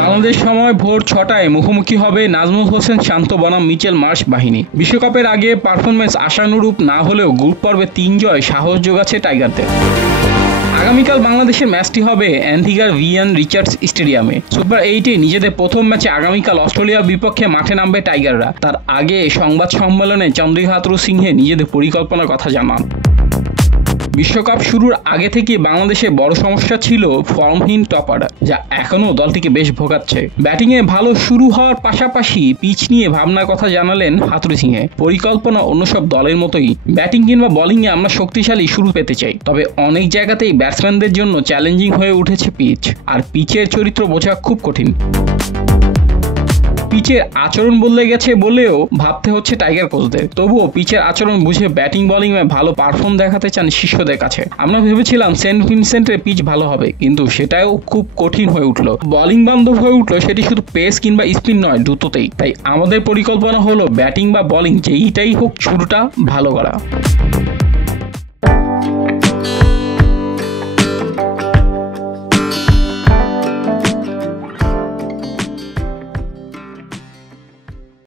বাংলাদেশ সময় ভোর 6টায় মুখোমুখি হবে নাজমুল হোসেন শান্ত বনাম মিচেল মার্শ বাহিনী। বিশ্বকাপের আগে পারফরমেন্স আশানুরূপ না হলেও গ্রুপ পর্বে 3 জয় সাহস যোগাচ্ছে টাইগারদের। আগামীকাল বাংলাদেশের ম্যাচটি হবে অ্যান্টিগার ভিয়ান রিচার্ডস স্টেডিয়ামে। সুপার 8-এ নিজেদের প্রথম ম্যাচে আগামীকাল অস্ট্রেলিয়ার বিপক্ষে মাঠে নামবে টাইগাররা। তার আগে সংবাদ সম্মেলনে চন্দ্রিকা হাথুরুসিংহে নিজেদের পরিকল্পনার কথা জানান। বিশ্বকাপ শুরুর আগে থেকে বাংলাদেশে বড় সমস্যা ছিল ফর্মহীন টপার, যা এখনও দলটিকে বেশ ভোগাচ্ছে। ব্যাটিংয়ে ভালো শুরু হওয়ার পাশাপাশি পিচ নিয়ে ভাবনার কথা জানালেন হাথুরুসিংহে। পরিকল্পনা অন্য সব দলের মতোই, ব্যাটিং কিংবা বোলিংয়ে আমরা শক্তিশালী শুরু পেতে চাই, তবে অনেক জায়গাতেই ব্যাটসম্যানদের জন্য চ্যালেঞ্জিং হয়ে উঠেছে পিচ, আর পিচের চরিত্র বোঝা খুব কঠিন। পিচের আচরণ বদলে গেছে বলেও ভাবতে হচ্ছে টাইগার কোচদের। তবুও পিচের আচরণ বুঝে ব্যাটিং বোলিং এ ভালো পারফর্ম দেখাতে চান শিষ্যদের কাছে। আমরা ভেবেছিলাম সেন্ট ভিনসেন্টের পিচ ভালো হবে, কিন্তু সেটাও খুব কঠিন হয়ে উঠলো। বোলিং বান্ধব হয়ে উঠলো সেটি শুধু পেস কিংবা স্পিন নয়, দ্রুততেই। তাই আমাদের পরিকল্পনা হলো ব্যাটিং বা বোলিং যেইটাই হোক শুরুটা ভালো করা।